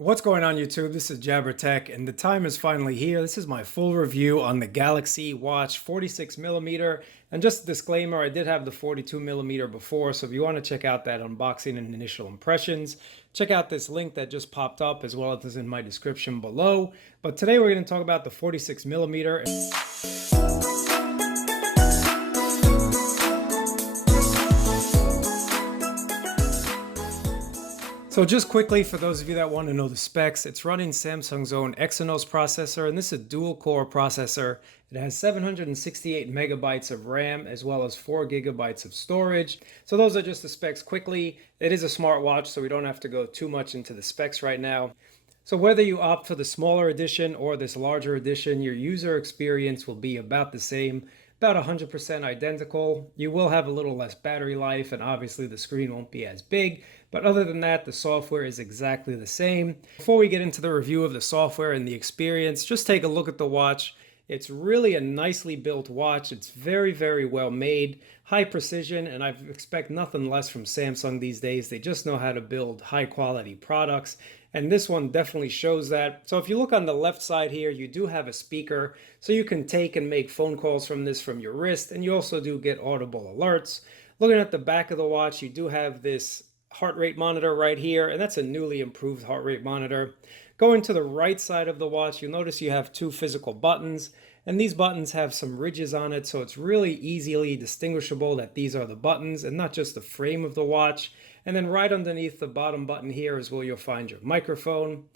What's going on YouTube? This is Jabber Tech and the time is finally here. This is my full review on the Galaxy Watch 46 millimeter. And just a disclaimer, I did have the 42 millimeter before, so if you want to check out that unboxing and initial impressions, check out this link that just popped up as well as in my description below. But today we're going to talk about the 46 millimeter. So just quickly, for those of you that want to know the specs, it's running Samsung's own Exynos processor, and this is a dual-core processor. It has 768 megabytes of RAM as well as 4 gigabytes of storage. So those are just the specs quickly. It is a smartwatch, so we don't have to go too much into the specs right now. So whether you opt for the smaller edition or this larger edition, your user experience will be about the same, about 100% identical. You will have a little less battery life, and obviously the screen won't be as big. But other than that, the software is exactly the same. Before we get into the review of the software and the experience, just take a look at the watch. It's really a nicely built watch. It's very, very well made, high precision, and I expect nothing less from Samsung these days. They just know how to build high quality products. And this one definitely shows that. So if you look on the left side here, you do have a speaker, so you can take and make phone calls from this from your wrist, and you also do get audible alerts. Looking at the back of the watch, you do have this heart rate monitor right here, and that's a newly improved heart rate monitor. Going to the right side of the watch, you'll notice you have two physical buttons, and these buttons have some ridges on it, so it's really easily distinguishable that these are the buttons and not just the frame of the watch. And then right underneath the bottom button here is where you'll find your microphone.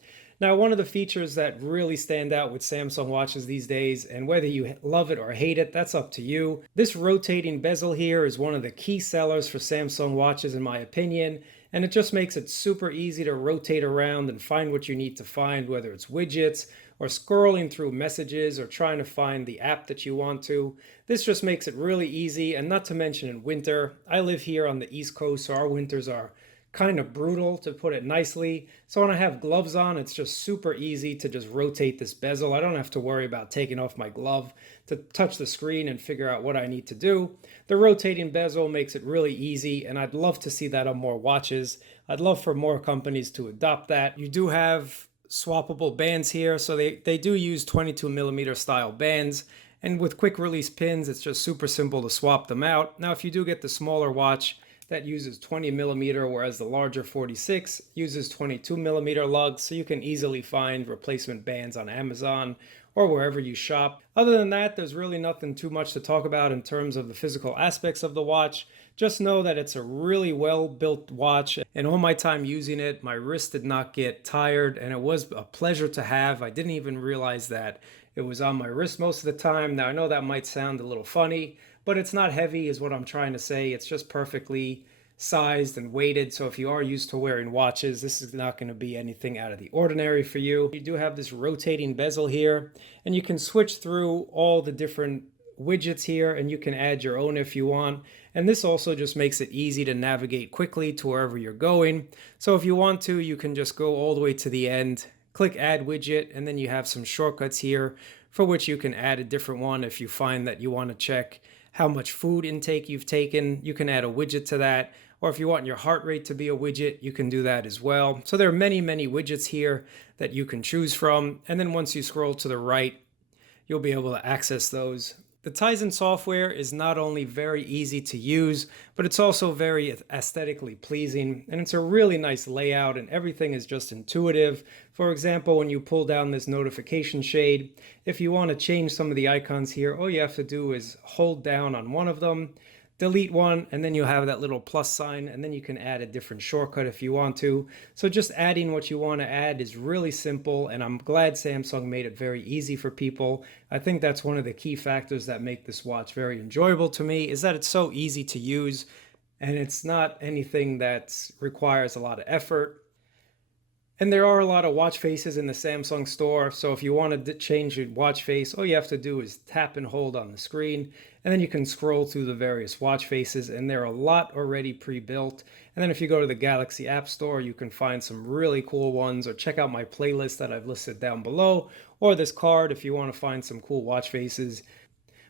Now, one of the features that really stand out with Samsung watches these days, and whether you love it or hate it, that's up to you. This rotating bezel here is one of the key sellers for Samsung watches in my opinion, and it just makes it super easy to rotate around and find what you need to find, whether it's widgets or scrolling through messages or trying to find the app that you want to. This just makes it really easy, and not to mention in winter. I live here on the East Coast, so our winters are kind of brutal, to put it nicely. So when I have gloves on, it's just super easy to just rotate this bezel. I don't have to worry about taking off my glove to touch the screen and figure out what I need to do. The rotating bezel makes it really easy, and I'd love to see that on more watches. I'd love for more companies to adopt that. You do have swappable bands here, so they do use 22 millimeter style bands. And with quick release pins, it's just super simple to swap them out. Now, if you do get the smaller watch, that uses 20 millimeter, whereas the larger 46 uses 22 millimeter lugs, so you can easily find replacement bands on Amazon or wherever you shop. Other than that, there's really nothing too much to talk about in terms of the physical aspects of the watch. Just know that it's a really well built watch, and all my time using it, my wrist did not get tired, and it was a pleasure to have. I didn't even realize that it was on my wrist most of the time. Now, I know that might sound a little funny, but it's not heavy is what I'm trying to say. It's just perfectly sized and weighted. So if you are used to wearing watches, this is not going to be anything out of the ordinary for you. You do have this rotating bezel here, and you can switch through all the different widgets here, and you can add your own if you want. And this also just makes it easy to navigate quickly to wherever you're going. So if you want to, you can just go all the way to the end, click add widget, and then you have some shortcuts here for which you can add a different one. If you find that you want to check how much food intake you've taken, you can add a widget to that. Or if you want your heart rate to be a widget, you can do that as well. So there are many, many widgets here that you can choose from. And then once you scroll to the right, you'll be able to access those. The Tizen software is not only very easy to use, but it's also very aesthetically pleasing, and it's a really nice layout, and everything is just intuitive. For example, when you pull down this notification shade, if you want to change some of the icons here, all you have to do is hold down on one of them, delete one, and then you have that little plus sign, and then you can add a different shortcut if you want to. So just adding what you want to add is really simple, and I'm glad Samsung made it very easy for people. I think that's one of the key factors that make this watch very enjoyable to me, is that it's so easy to use, and it's not anything that requires a lot of effort. And there are a lot of watch faces in the Samsung store, so if you want to change your watch face, all you have to do is tap and hold on the screen, and then you can scroll through the various watch faces, and there are a lot already pre-built. And then if you go to the Galaxy App Store, you can find some really cool ones, or check out my playlist that I've listed down below, or this card if you want to find some cool watch faces.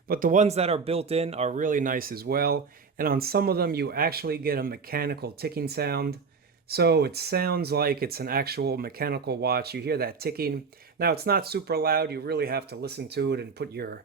But the ones that are built in are really nice as well, and on some of them you actually get a mechanical ticking sound. So it sounds like it's an actual mechanical watch. You hear that ticking. Now it's not super loud. You really have to listen to it and put your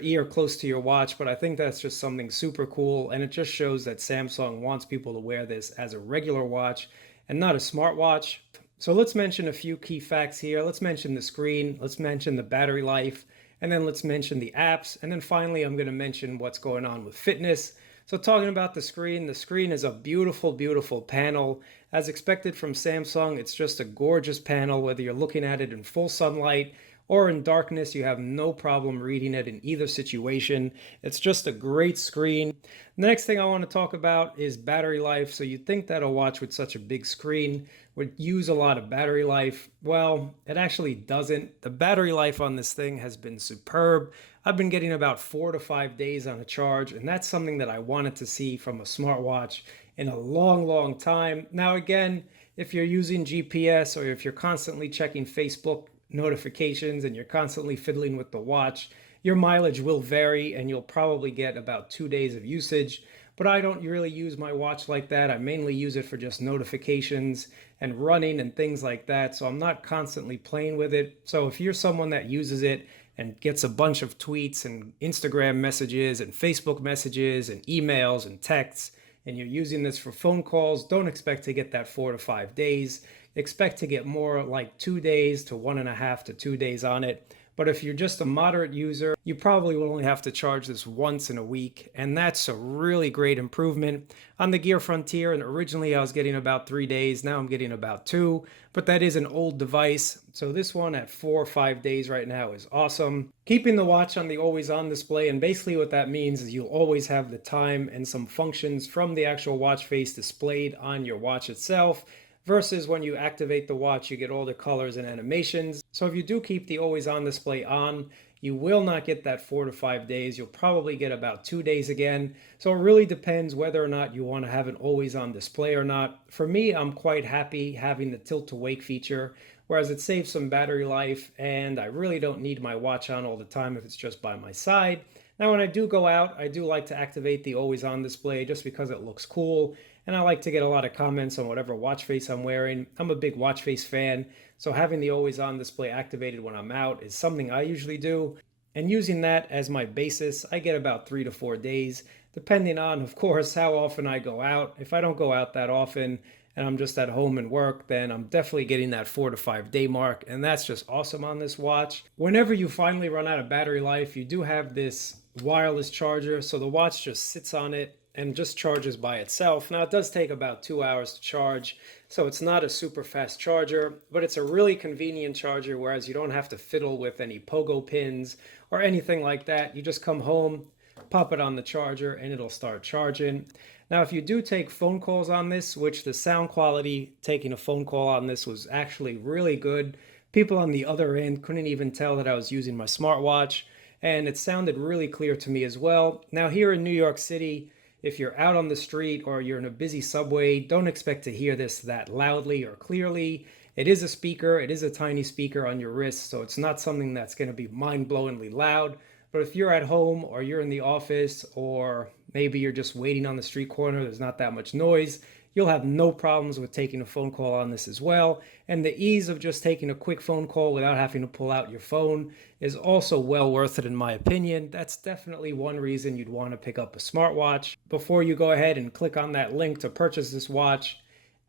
ear close to your watch, but I think that's just something super cool, and it just shows that Samsung wants people to wear this as a regular watch and not a smartwatch. So let's mention a few key facts here. Let's mention the screen, let's mention the battery life, and then let's mention the apps. And then finally, I'm going to mention what's going on with fitness. So talking about the screen is a beautiful, beautiful panel. As expected from Samsung, it's just a gorgeous panel. Whether you're looking at it in full sunlight or in darkness, you have no problem reading it in either situation. It's just a great screen. The next thing I want to talk about is battery life. So you'd think that a watch with such a big screen would use a lot of battery life. Well, it actually doesn't. The battery life on this thing has been superb. I've been getting about 4 to 5 days on a charge, and that's something that I wanted to see from a smartwatch in a long, long time. Now, again, if you're using GPS or if you're constantly checking Facebook notifications and you're constantly fiddling with the watch, your mileage will vary and you'll probably get about 2 days of usage. But I don't really use my watch like that. I mainly use it for just notifications and running and things like that. So I'm not constantly playing with it. So if you're someone that uses it and gets a bunch of tweets and Instagram messages and Facebook messages and emails and texts, and you're using this for phone calls, don't expect to get that 4 to 5 days. Expect to get more like 2 days to 1.5 to 2 days on it. But if you're just a moderate user, you probably will only have to charge this once in a week, and that's a really great improvement. On the Gear Frontier, and originally I was getting about 3 days, now I'm getting about 2, but that is an old device, so this one at 4 or 5 days right now is awesome. Keeping the watch on the always on display, and basically what that means is you'll always have the time and some functions from the actual watch face displayed on your watch itself, versus when you activate the watch, you get all the colors and animations. So if you do keep the always on display on, you will not get that 4 to 5 days. You'll probably get about 2 days again. So it really depends whether or not you want to have an always on display or not. For me, I'm quite happy having the tilt to wake feature, whereas it saves some battery life and I really don't need my watch on all the time if it's just by my side. Now, when I do go out, I do like to activate the always on display just because it looks cool. And I like to get a lot of comments on whatever watch face I'm wearing. I'm a big watch face fan, so having the always on display activated when I'm out is something I usually do. And using that as my basis, I get about 3 to 4 days, depending on, of course, how often I go out. If I don't go out that often and I'm just at home and work, then I'm definitely getting that 4 to 5 day mark. And that's just awesome on this watch. Whenever you finally run out of battery life, you do have this wireless charger, so the watch just sits on it and just charges by itself. Now, it does take about 2 hours to charge, so it's not a super fast charger, but it's a really convenient charger, whereas you don't have to fiddle with any pogo pins or anything like that. You just come home, pop it on the charger, and it'll start charging. Now, if you do take phone calls on this, which the sound quality taking a phone call on this was actually really good. People on the other end couldn't even tell that I was using my smartwatch, and it sounded really clear to me as well. Now, here in New York City, if you're out on the street or you're in a busy subway, don't expect to hear this that loudly or clearly. It is a speaker, it is a tiny speaker on your wrist, so it's not something that's going to be mind-blowingly loud. But if you're at home or you're in the office or maybe you're just waiting on the street corner, there's not that much noise, you'll have no problems with taking a phone call on this as well. And the ease of just taking a quick phone call without having to pull out your phone is also well worth it in my opinion. That's definitely one reason you'd want to pick up a smartwatch. Before you go ahead and click on that link to purchase this watch,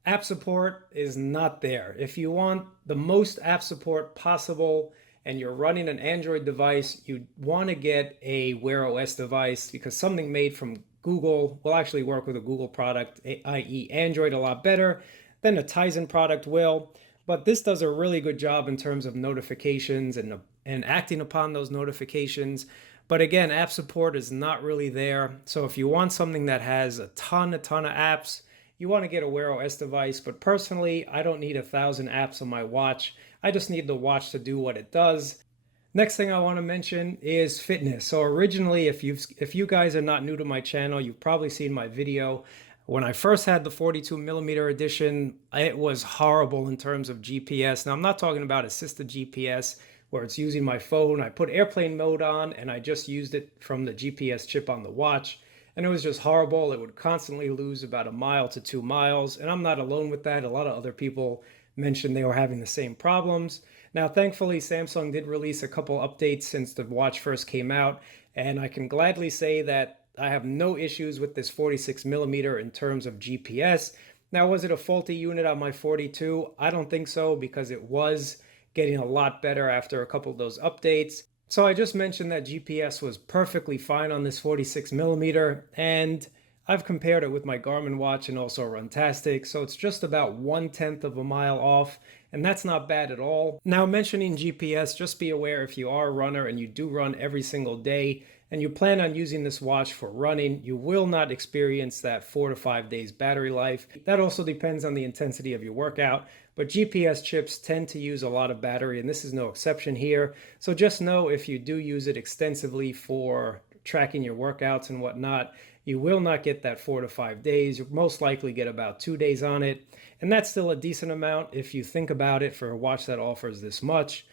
app support is not there. If you want the most app support possible and you're running an Android device, you want to get a Wear OS device because something made from Google will actually work with a Google product, i.e. Android, a lot better than a Tizen product will. But this does a really good job in terms of notifications and acting upon those notifications. But again, app support is not really there. So if you want something that has a ton of apps, you want to get a Wear OS device. But personally, I don't need 1,000 apps on my watch. I just need the watch to do what it does. Next thing I want to mention is fitness. So originally, if you guys are not new to my channel, you've probably seen my video. When I first had the 42mm edition, it was horrible in terms of GPS. Now, I'm not talking about assisted GPS where it's using my phone. I put airplane mode on and I just used it from the GPS chip on the watch. and it was just horrible. It would constantly lose about a mile to 2 miles, and I'm not alone with that. A lot of other people mentioned they were having the same problems. Now, thankfully, Samsung did release a couple updates since the watch first came out, and I can gladly say that I have no issues with this 46 millimeter in terms of GPS. Now, was it a faulty unit on my 42? I don't think so, because it was getting a lot better after a couple of those updates. So I just mentioned that GPS was perfectly fine on this 46 millimeter, and I've compared it with my Garmin watch and also Runtastic, so it's just about 1/10 of a mile off, and that's not bad at all. Now, mentioning GPS, just be aware if you are a runner and you do run every single day, and you plan on using this watch for running, you will not experience that 4 to 5 days battery life. That also depends on the intensity of your workout, but GPS chips tend to use a lot of battery, and this is no exception here. So just know if you do use it extensively for tracking your workouts and whatnot, you will not get that 4 to 5 days. You'll most likely get about 2 days on it, and that's still a decent amount if you think about it for a watch that offers this much.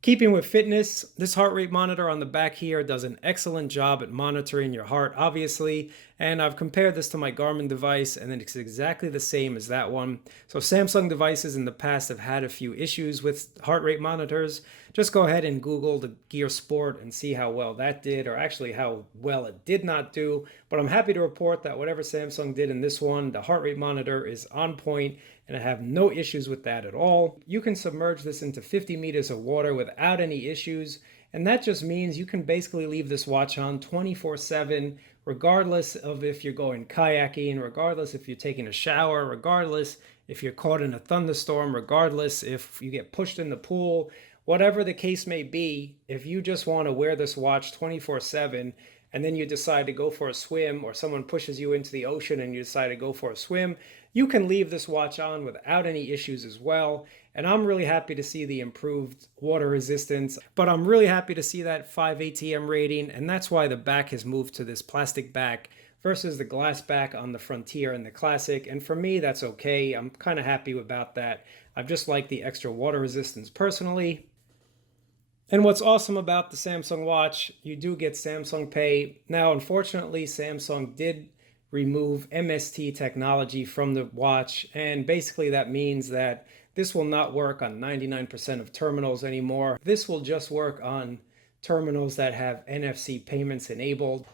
Keeping with fitness, this heart rate monitor on the back here does an excellent job at monitoring your heart, obviously, and I've compared this to my Garmin device, and it's exactly the same as that one. So Samsung devices in the past have had a few issues with heart rate monitors. Just go ahead and Google the Gear Sport and see how well that did, or actually how well it did not do. But I'm happy to report that whatever Samsung did in this one, the heart rate monitor is on point, and I have no issues with that at all. You can submerge this into 50 meters of water without any issues, and that just means you can basically leave this watch on 24/7, regardless of if you're going kayaking, regardless if you're taking a shower, regardless if you're caught in a thunderstorm, regardless if you get pushed in the pool, whatever the case may be. If you just want to wear this watch 24/7, and then you decide to go for a swim, or someone pushes you into the ocean and you decide to go for a swim, you can leave this watch on without any issues as well. And I'm really happy to see the improved water resistance, but I'm really happy to see that 5 ATM rating, and that's why the back has moved to this plastic back versus the glass back on the Frontier and the Classic. And for me, that's okay. I'm kind of happy about that. I've just liked the extra water resistance personally. And what's awesome about the Samsung Watch, you do get Samsung Pay. Now, unfortunately, Samsung did remove MST technology from the watch, and basically that means that this will not work on 99% of terminals anymore. This will just work on terminals that have NFC payments enabled.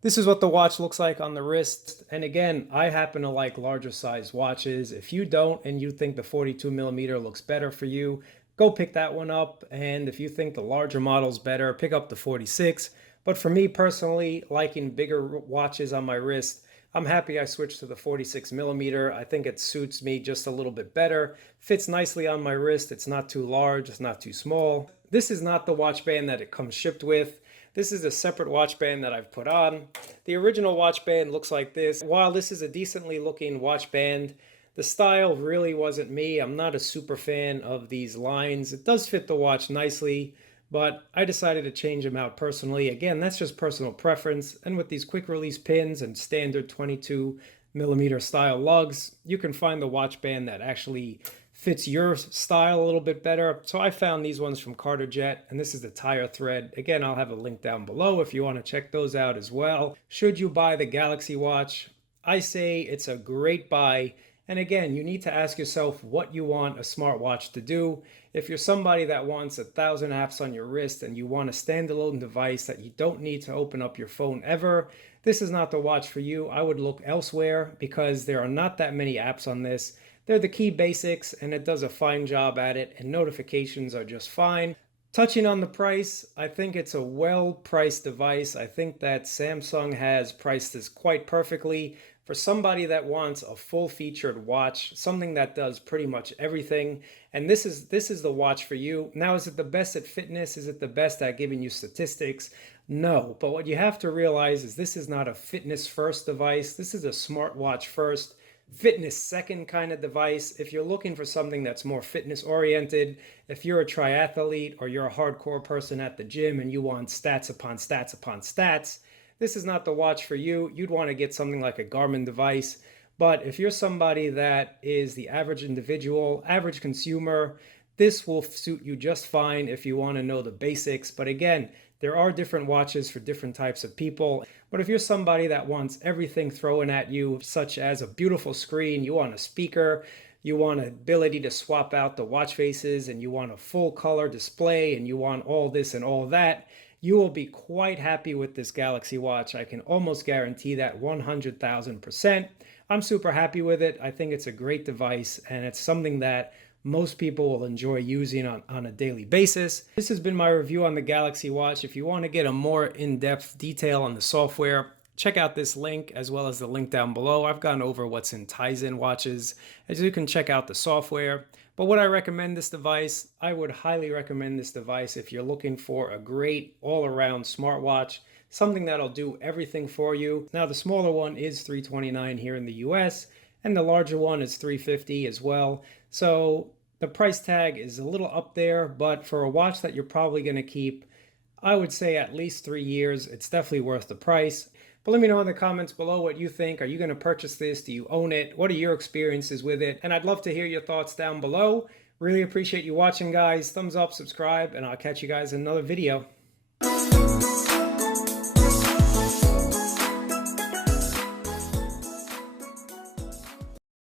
This is what the watch looks like on the wrist. And again, I happen to like larger size watches. If you don't and you think the 42 millimeter looks better for you, go pick that one up. And if you think the larger model's better, pick up the 46. But for me personally, liking bigger watches on my wrist, I'm happy I switched to the 46 millimeter. I think it suits me just a little bit better. Fits nicely on my wrist. It's not too large, it's not too small. This is not the watch band that it comes shipped with. This is a separate watch band that I've put on. The original watch band looks like this. While this is a decently looking watch band, the style really wasn't me. I'm not a super fan of these lines. It does fit the watch nicely, but I decided to change them out personally. Again, that's just personal preference. And with these quick release pins and standard 22 millimeter style lugs, you can find the watch band that actually fits your style a little bit better. So I found these ones from Carter Jet, and this is the tire thread. Again, I'll have a link down below if you want to check those out as well. Should you buy the Galaxy Watch? I say it's a great buy. And again, you need to ask yourself what you want a smartwatch to do. If you're somebody that wants 1,000 apps on your wrist and you want a standalone device that you don't need to open up your phone ever, this is not the watch for you. I would look elsewhere because there are not that many apps on this. They're the key basics, and it does a fine job at it, and notifications are just fine. Touching on the price, I think it's a well-priced device. I think that Samsung has priced this quite perfectly. For somebody that wants a full-featured watch, something that does pretty much everything, and this is the watch for you. Now, is it the best at fitness? Is it the best at giving you statistics? No, but what you have to realize is this is not a fitness-first device. This is a smartwatch first, fitness second kind of device. If you're looking for something that's more fitness oriented, if you're a triathlete or you're a hardcore person at the gym and you want stats upon stats upon stats, this is not the watch for you. You'd want to get something like a Garmin device. But if you're somebody that is the average individual, average consumer, This will suit you just fine if you want to know the basics. But again, there are different watches for different types of people. But if you're somebody that wants everything thrown at you, such as a beautiful screen, you want a speaker, you want an ability to swap out the watch faces, and you want a full color display, and you want all this and all that, you will be quite happy with this Galaxy Watch. I can almost guarantee that 100,000%. I'm super happy with it. I think it's a great device, and it's something that most people will enjoy using on a daily basis. This has been my review on the Galaxy Watch. If you want to get a more in-depth detail on the software, check out this link as well as the link down below. I've gone over what's in Tizen watches, as you can check out the software. But would I recommend this device? I would highly recommend this device if you're looking for a great all-around smartwatch, something that'll do everything for you. Now, the smaller one is $329 here in the US, and the larger one is $350 as well. So the price tag is a little up there, but for a watch that you're probably going to keep, I would say at least 3 years, it's definitely worth the price. But let me know in the comments below what you think. Are you going to purchase this? Do you own it? What are your experiences with it? And I'd love to hear your thoughts down below. Really appreciate you watching, guys. Thumbs up, subscribe, and I'll catch you guys in another video.